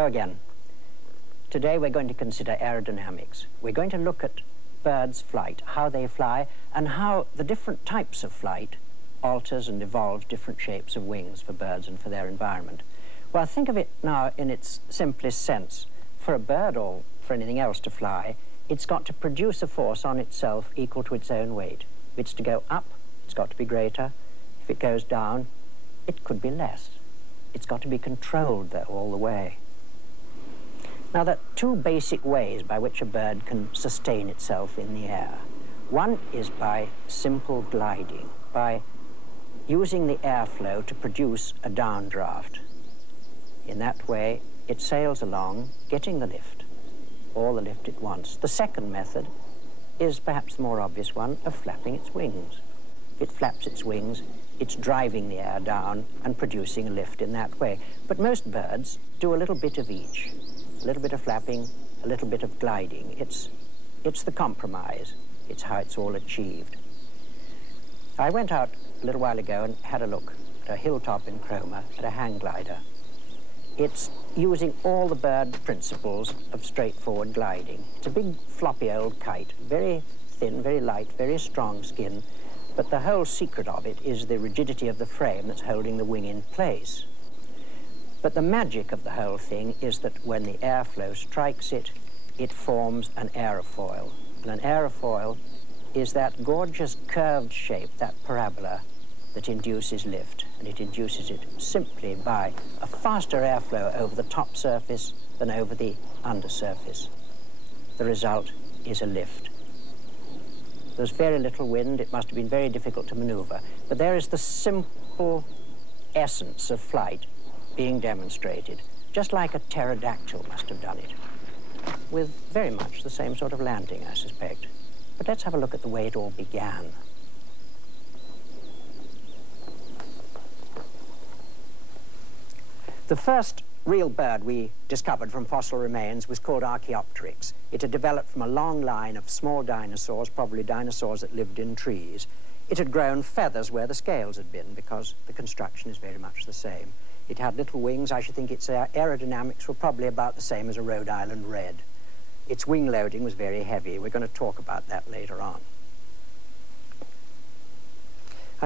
Hello again. Today we're going to consider aerodynamics. We're going to look at birds' flight, how they fly, and how the different types of flight alters and evolves different shapes of wings for birds and for their environment. Well, think of it now in its simplest sense. For a bird or for anything else to fly, it's got to produce a force on itself equal to its own weight. If it's to go up, it's got to be greater. If it goes down, it could be less. It's got to be controlled, though, all the way. Now, there are two basic ways by which a bird can sustain itself in the air. One is by simple gliding, by using the airflow to produce a downdraft. In that way, it sails along, getting the lift, all the lift it wants. The second method is perhaps the more obvious one of flapping its wings. If it flaps its wings, it's driving the air down and producing a lift in that way. But most birds do a little bit of each. A little bit of flapping, a little bit of gliding. It's the compromise. It's how it's all achieved. I went out a little while ago and had a look at a hilltop in Cromer at a hang glider. It's using all the bird principles of straightforward gliding. It's a big floppy old kite, very thin, very light, very strong skin, but the whole secret of it is the rigidity of the frame that's holding the wing in place. But the magic of the whole thing is that when the airflow strikes it, it forms an aerofoil. And an aerofoil is that gorgeous curved shape, that parabola, that induces lift. And it induces it simply by a faster airflow over the top surface than over the undersurface. The result is a lift. There's very little wind. It must have been very difficult to maneuver. But there is the simple essence of flight being demonstrated, just like a pterodactyl must have done it, with very much the same sort of landing, I suspect. But let's have a look at the way it all began. The first real bird we discovered from fossil remains was called Archaeopteryx. It had developed from a long line of small dinosaurs, probably dinosaurs that lived in trees. It had grown feathers where the scales had been, because the construction is very much the same. It had little wings. I should think its aerodynamics were probably about the same as a Rhode Island red. Its wing loading was very heavy. We're going to talk about that later on.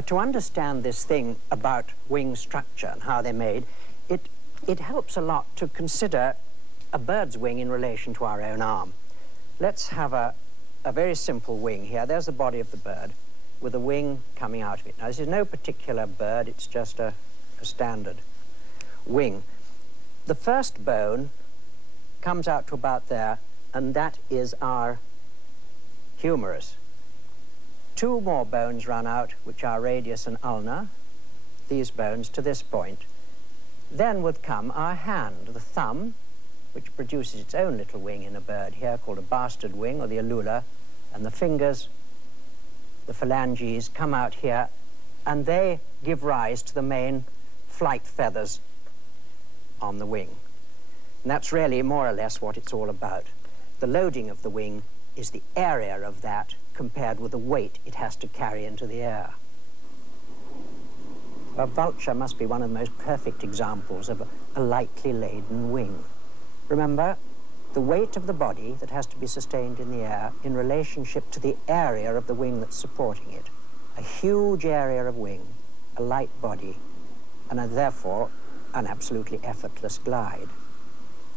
To understand this thing about wing structure and how they're made, it helps a lot to consider a bird's wing in relation to our own arm. Let's have a very simple wing here. There's the body of the bird with a wing coming out of it. Now, this is no particular bird. It's just a standard wing. The first bone comes out to about there, and that is our humerus. Two more bones run out, which are radius and ulna, these bones to this point. Then would come our hand, the thumb, which produces its own little wing in a bird here called a bastard wing, or the alula, and the fingers, the phalanges, come out here, and they give rise to the main flight feathers on the wing. And that's really more or less what it's all about. The loading of the wing is the area of that compared with the weight it has to carry into the air. A vulture must be one of the most perfect examples of a lightly laden wing. Remember, the weight of the body that has to be sustained in the air in relationship to the area of the wing that's supporting it. A huge area of wing, a light body, and therefore an absolutely effortless glide.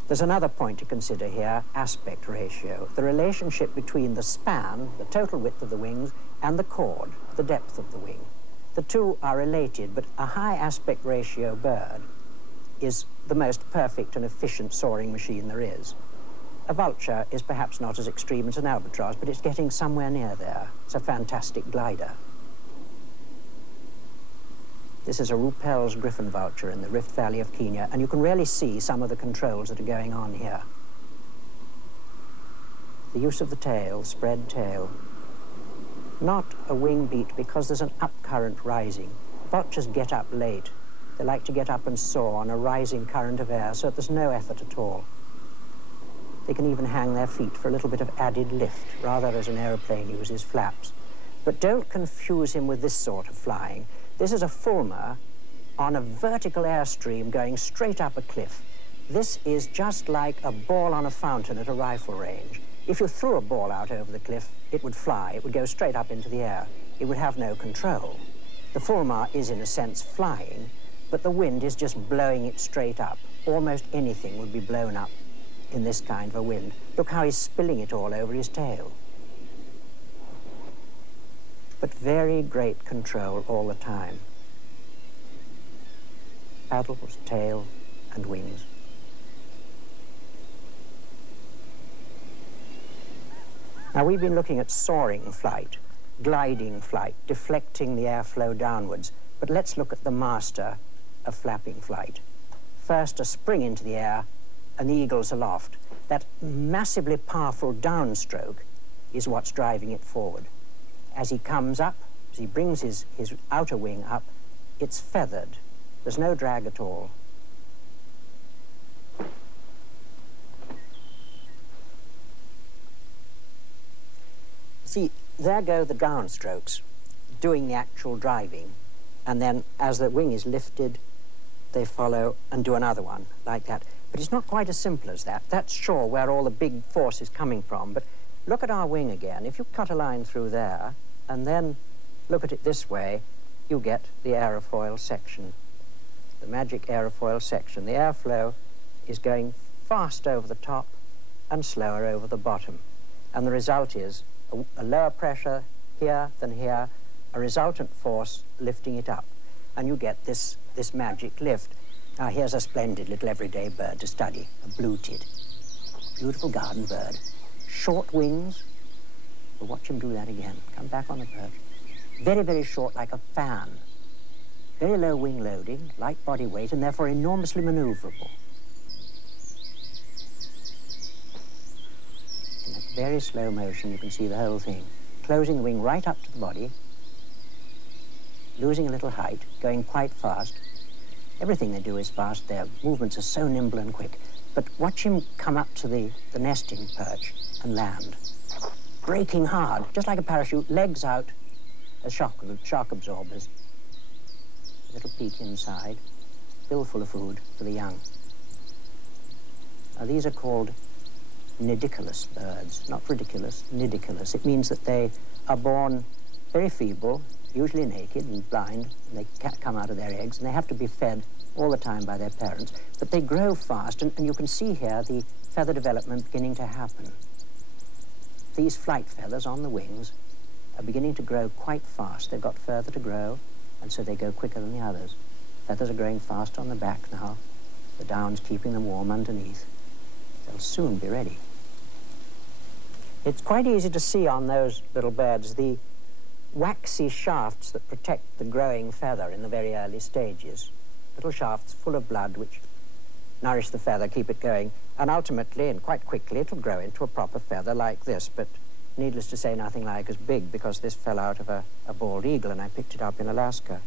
There's another point to consider here, aspect ratio, the relationship between the span, the total width of the wings, and the chord, the depth of the wing. The two are related, but a high aspect ratio bird is the most perfect and efficient soaring machine there is. A vulture is perhaps not as extreme as an albatross, but it's getting somewhere near there. It's a fantastic glider. This is a Ruppel's griffon vulture in the Rift Valley of Kenya, and you can really see some of the controls that are going on here. The use of the tail, spread tail. Not a wing beat because there's an upcurrent rising. Vultures get up late. They like to get up and soar on a rising current of air, so there's no effort at all. They can even hang their feet for a little bit of added lift, rather as an aeroplane uses flaps. But don't confuse him with this sort of flying. This is a fulmar on a vertical airstream going straight up a cliff. This is just like a ball on a fountain at a rifle range. If you threw a ball out over the cliff, it would fly. It would go straight up into the air. It would have no control. The Fulmar is, in a sense, flying, but the wind is just blowing it straight up. Almost anything would be blown up in this kind of a wind. Look how he's spilling it all over his tail. But very great control all the time. Paddles, tail, and wings. Now, we've been looking at soaring flight, gliding flight, deflecting the airflow downwards. But let's look at the master of flapping flight. First, a spring into the air, and the eagle's aloft. That massively powerful downstroke is what's driving it forward. As he comes up, as he brings his outer wing up, it's feathered. There's no drag at all. See, there go the downstrokes, doing the actual driving. And then, as the wing is lifted, they follow and do another one, like that. But it's not quite as simple as that. That's sure where all the big force is coming from. But look at our wing again. If you cut a line through there, and then look at it this way, you get the aerofoil section. The magic aerofoil section. The airflow is going fast over the top and slower over the bottom. And the result is a lower pressure here than here, a resultant force lifting it up. And you get this magic lift. Now, here's a splendid little everyday bird to study, a blue-tit. Beautiful garden bird. Short wings. We'll watch him do that again. Come back on the perch. Very, very short, like a fan. Very low wing loading, light body weight, and therefore enormously maneuverable. In that very slow motion, you can see the whole thing. Closing the wing right up to the body, losing a little height, going quite fast. Everything they do is fast. Their movements are so nimble and quick. But watch him come up to the nesting perch and land. Braking hard, just like a parachute, legs out as shock absorbers. Little peek inside, bill full of food for the young. Now, these are called nidicolous birds, not ridiculous, nidicolous. It means that they are born very feeble, usually naked and blind, and they can't come out of their eggs, and they have to be fed all the time by their parents. But they grow fast, and you can see here the feather development beginning to happen. These flight feathers on the wings are beginning to grow quite fast. They've got further to grow, and so they go quicker than the others. Feathers are growing fast on the back now. The down's keeping them warm underneath. They'll soon be ready. It's quite easy to see on those little birds the waxy shafts that protect the growing feather in the very early stages. Little shafts full of blood which nourish the feather, keep it going, and ultimately, and quite quickly, it'll grow into a proper feather like this, but needless to say, nothing like as big, because this fell out of a bald eagle, and I picked it up in Alaska.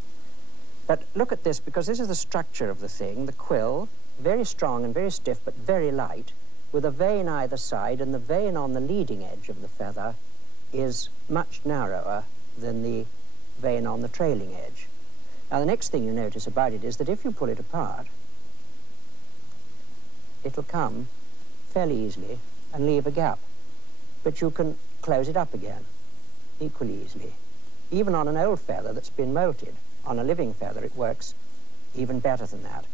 But look at this, because this is the structure of the thing. The quill, very strong and very stiff, but very light, with a vein either side, and the vein on the leading edge of the feather is much narrower than the vein on the trailing edge. Now, the next thing you notice about it is that if you pull it apart, it'll come fairly easily and leave a gap. But you can close it up again equally easily. Even on an old feather that's been molted, on a living feather, it works even better than that.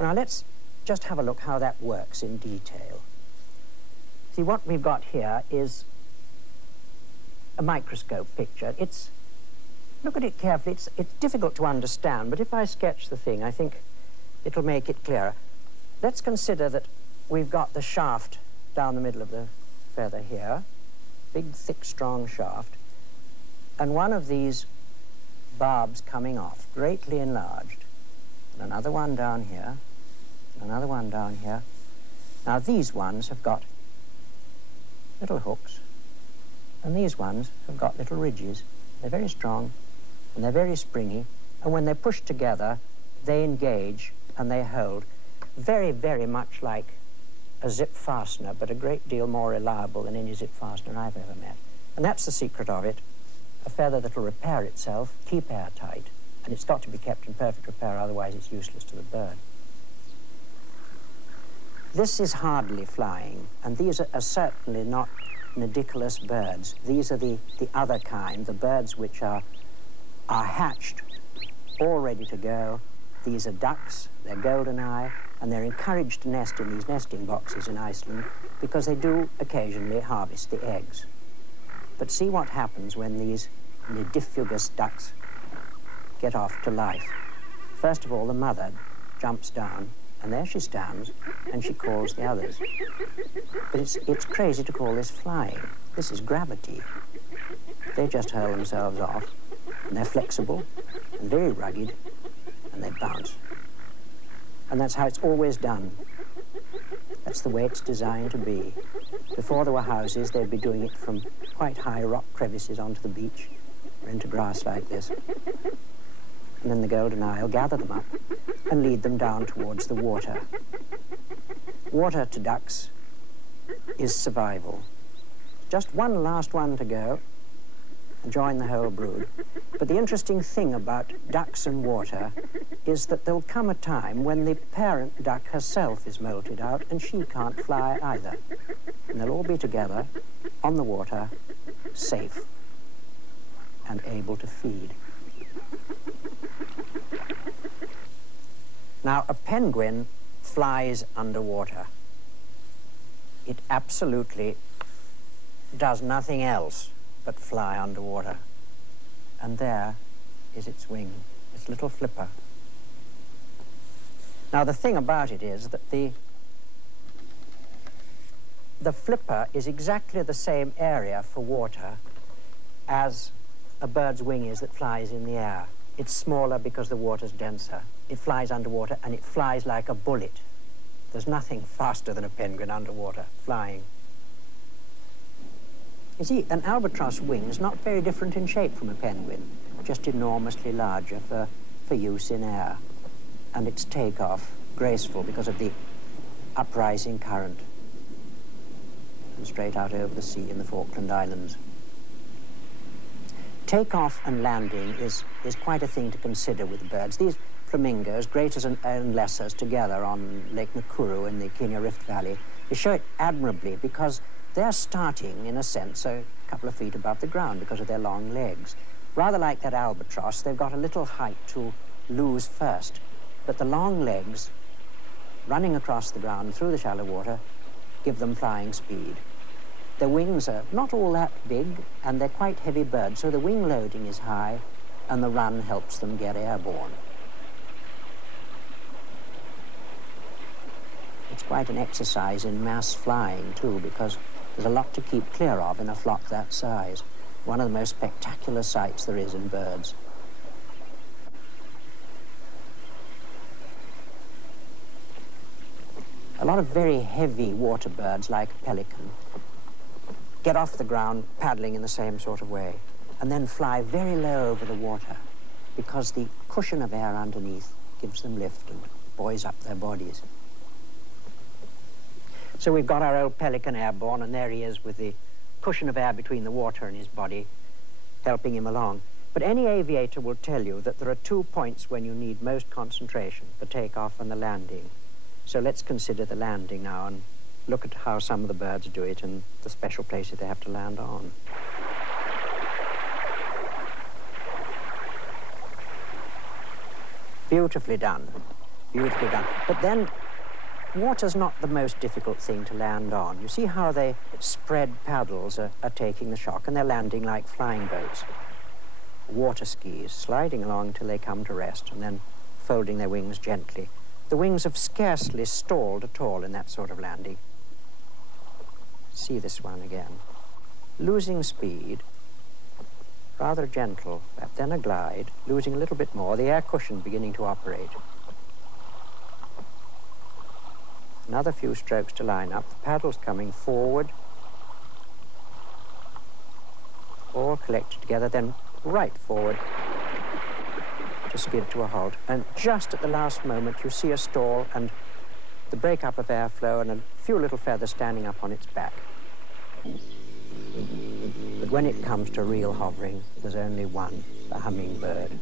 Now, let's just have a look how that works in detail. See, what we've got here is a microscope picture. Look at it carefully. It's difficult to understand, but if I sketch the thing, I think it'll make it clearer. Let's consider that we've got the shaft down the middle of the feather here, big, thick, strong shaft, and one of these barbs coming off, greatly enlarged, and another one down here, and another one down here. Now, these ones have got little hooks, and these ones have got little ridges. They're very strong, and they're very springy, and when they're pushed together, they engage and they hold, very, very much like a zip fastener, but a great deal more reliable than any zip fastener I've ever met. And that's the secret of it, a feather that'll repair itself, keep airtight, and it's got to be kept in perfect repair, otherwise it's useless to the bird. This is hardly flying, and these are certainly not nidicolous birds. These are the other kind, the birds which are hatched, all ready to go. These are ducks, they're golden-eye, and they're encouraged to nest in these nesting boxes in Iceland because they do occasionally harvest the eggs. But see what happens when these nidifugous ducks get off to life. First of all, the mother jumps down, and there she stands, and she calls the others. But it's crazy to call this flying. This is gravity. They just hurl themselves off, and they're flexible and very rugged, and they bounce. And that's how it's always done. That's the way it's designed to be. Before there were houses, they'd be doing it from quite high rock crevices onto the beach or into grass like this. And then the golden-eye will gather them up and lead them down towards the water. Water to ducks is survival. Just one last one to go and join the whole brood. But the interesting thing about ducks and water is that there'll come a time when the parent duck herself is molted out and she can't fly either. And they'll all be together on the water, safe and able to feed. Now, a penguin flies underwater. It absolutely does nothing else but fly underwater. And there is its wing, its little flipper. Now, the thing about it is that the flipper is exactly the same area for water as a bird's wing is that flies in the air. It's smaller because the water's denser. It flies underwater, and it flies like a bullet. There's nothing faster than a penguin underwater, flying. You see, an albatross wing is not very different in shape from a penguin, just enormously larger for use in air. And its takeoff graceful because of the uprising current and straight out over the sea in the Falkland Islands. Takeoff and landing is quite a thing to consider with birds. These flamingos, greaters and lessers, together on Lake Nakuru in the Kenya Rift Valley, they show it admirably because they're starting, in a sense, a couple of feet above the ground because of their long legs. Rather like that albatross, they've got a little height to lose first, but the long legs, running across the ground through the shallow water, give them flying speed. Their wings are not all that big, and they're quite heavy birds, so the wing loading is high, and the run helps them get airborne. It's quite an exercise in mass flying, too, because there's a lot to keep clear of in a flock that size. One of the most spectacular sights there is in birds. A lot of very heavy water birds, like a pelican, get off the ground paddling in the same sort of way, and then fly very low over the water because the cushion of air underneath gives them lift and buoys up their bodies. So we've got our old pelican airborne, and there he is with the cushion of air between the water and his body, helping him along. But any aviator will tell you that there are 2 points when you need most concentration, the takeoff and the landing. So let's consider the landing now and look at how some of the birds do it and the special places they have to land on. Beautifully done, beautifully done. But then, water's not the most difficult thing to land on. You see how they spread paddles are taking the shock, and they're landing like flying boats. Water skis, sliding along till they come to rest, and then folding their wings gently. The wings have scarcely stalled at all in that sort of landing. See this one again. Losing speed, rather gentle, then a glide, losing a little bit more, the air cushion beginning to operate. Another few strokes to line up, the paddles coming forward, all collected together, then right forward to skid to a halt. And just at the last moment you see a stall and the break-up of airflow and a few little feathers standing up on its back. But when it comes to real hovering, there's only one, the hummingbird.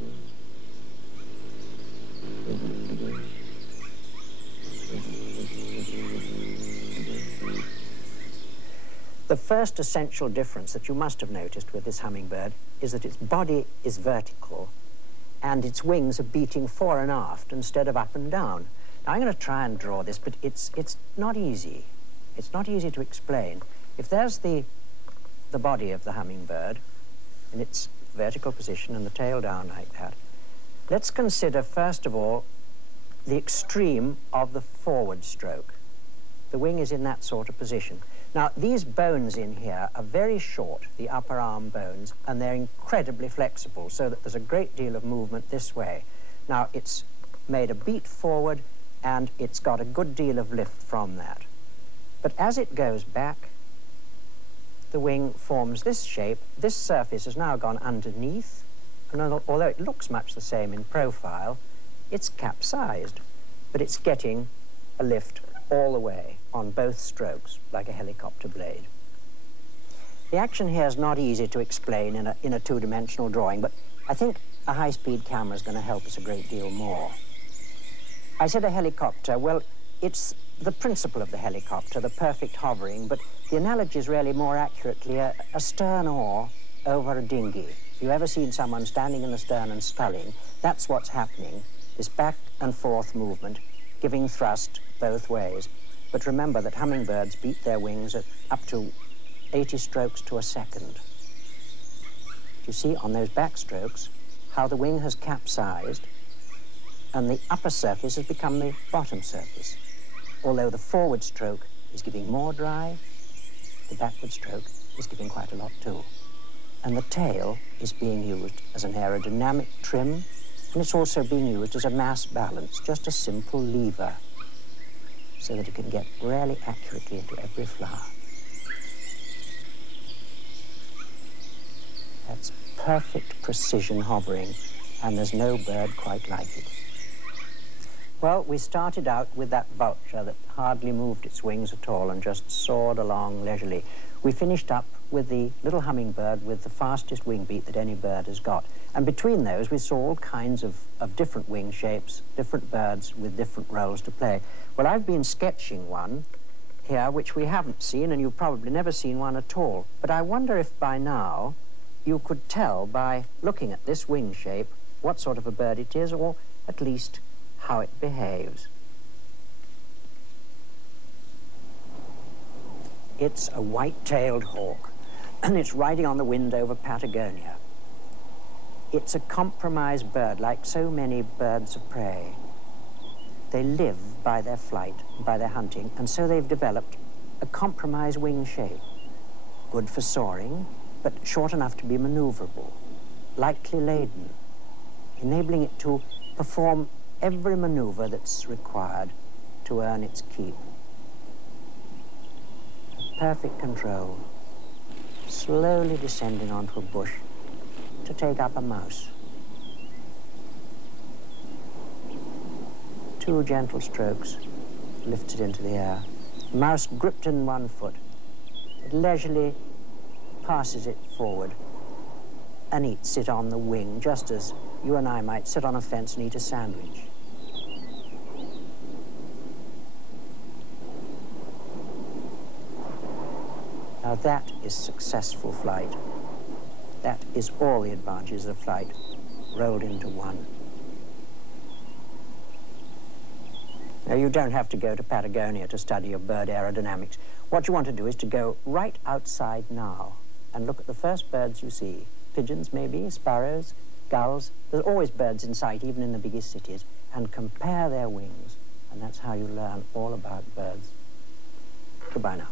The first essential difference that you must have noticed with this hummingbird is that its body is vertical and its wings are beating fore and aft instead of up and down. Now, I'm going to try and draw this, but it's not easy. It's not easy to explain. If there's the body of the hummingbird in its vertical position and the tail down like that, let's consider, first of all, the extreme of the forward stroke. The wing is in that sort of position. Now, these bones in here are very short, the upper arm bones, and they're incredibly flexible, so that there's a great deal of movement this way. Now, it's made a beat forward, and it's got a good deal of lift from that. But as it goes back, the wing forms this shape. This surface has now gone underneath, and although it looks much the same in profile, it's capsized, but it's getting a lift all the way on both strokes, like a helicopter blade. The action here is not easy to explain in a two-dimensional drawing, but I think a high-speed camera is going to help us a great deal more. I said a helicopter. Well, it's the principle of the helicopter, the perfect hovering, but the analogy is really more accurately a stern oar over a dinghy. If you've ever seen someone standing in the stern and sculling, that's what's happening, this back and forth movement, giving thrust both ways. But remember that hummingbirds beat their wings at up to 80 strokes to a second. You see on those back strokes how the wing has capsized and the upper surface has become the bottom surface. Although the forward stroke is giving more drive, the backward stroke is giving quite a lot too. And the tail is being used as an aerodynamic trim, and it's also being used as a mass balance, just a simple lever, so that it can get really accurately into every flower. That's perfect precision hovering, and there's no bird quite like it. Well, we started out with that vulture that hardly moved its wings at all and just soared along leisurely. We finished up with the little hummingbird with the fastest wing beat that any bird has got. And between those, we saw all kinds of different wing shapes, different birds with different roles to play. Well, I've been sketching one here, which we haven't seen, and you've probably never seen one at all. But I wonder if by now you could tell by looking at this wing shape what sort of a bird it is, or at least how it behaves. It's a white-tailed hawk, and it's riding on the wind over Patagonia. It's a compromised bird, like so many birds of prey. They live by their flight, by their hunting, and so they've developed a compromised wing shape. Good for soaring, but short enough to be maneuverable, lightly laden, enabling it to perform every maneuver that's required to earn its keep. Perfect control, slowly descending onto a bush to take up a mouse. 2 gentle strokes, lifted into the air. The mouse gripped in one foot. It leisurely passes it forward and eats it on the wing, just as you and I might sit on a fence and eat a sandwich. Now that is successful flight. That is all the advantages of flight rolled into one. Now, you don't have to go to Patagonia to study your bird aerodynamics. What you want to do is to go right outside now and look at the first birds you see. Pigeons, maybe, sparrows, gulls. There's always birds in sight, even in the biggest cities, and compare their wings. And that's how you learn all about birds. Goodbye now.